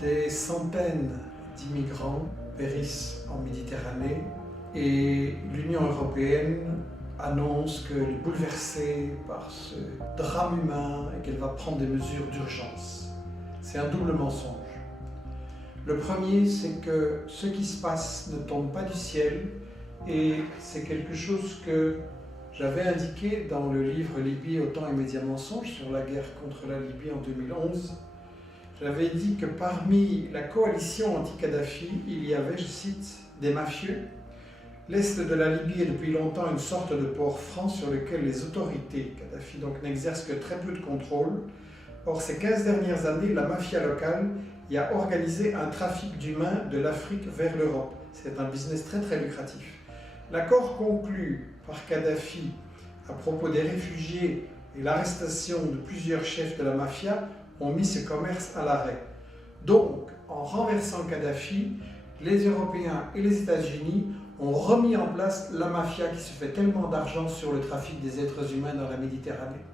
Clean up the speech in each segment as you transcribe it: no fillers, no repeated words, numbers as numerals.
Des centaines d'immigrants périssent en Méditerranée et l'Union européenne annonce qu'elle est bouleversée par ce drame humain et qu'elle va prendre des mesures d'urgence. C'est un double mensonge. Le premier, c'est que ce qui se passe ne tombe pas du ciel et c'est quelque chose que j'avais indiqué dans le livre Libye, autant et médias mensonges sur la guerre contre la Libye en 2011. J'avais dit que parmi la coalition anti-Kadhafi, il y avait, je cite, des mafieux. L'Est de la Libye est depuis longtemps une sorte de port franc sur lequel les autorités Kadhafi donc n'exercent que très peu de contrôle. Or, ces 15 dernières années, la mafia locale y a organisé un trafic d'humains de l'Afrique vers l'Europe. C'est un business très très lucratif. L'accord conclu par Kadhafi à propos des réfugiés et l'arrestation de plusieurs chefs de la mafia ont mis ce commerce à l'arrêt. Donc, en renversant Kadhafi, les Européens et les États-Unis ont remis en place la mafia qui se fait tellement d'argent sur le trafic des êtres humains dans la Méditerranée.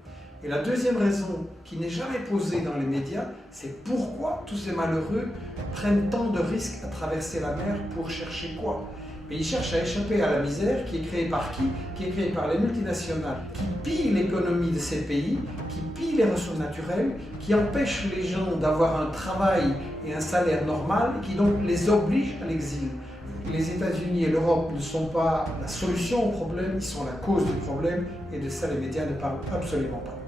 Et la deuxième raison qui n'est jamais posée dans les médias, c'est pourquoi tous ces malheureux prennent tant de risques à traverser la mer pour chercher quoi? Mais ils cherchent à échapper à la misère qui est créée par qui? Qui est créée par les multinationales, qui pillent l'économie de ces pays, qui pillent les ressources naturelles, qui empêchent les gens d'avoir un travail et un salaire normal, et qui donc les obligent à l'exil. Les États-Unis et l'Europe ne sont pas la solution au problème, ils sont la cause du problème, et de ça les médias ne parlent absolument pas.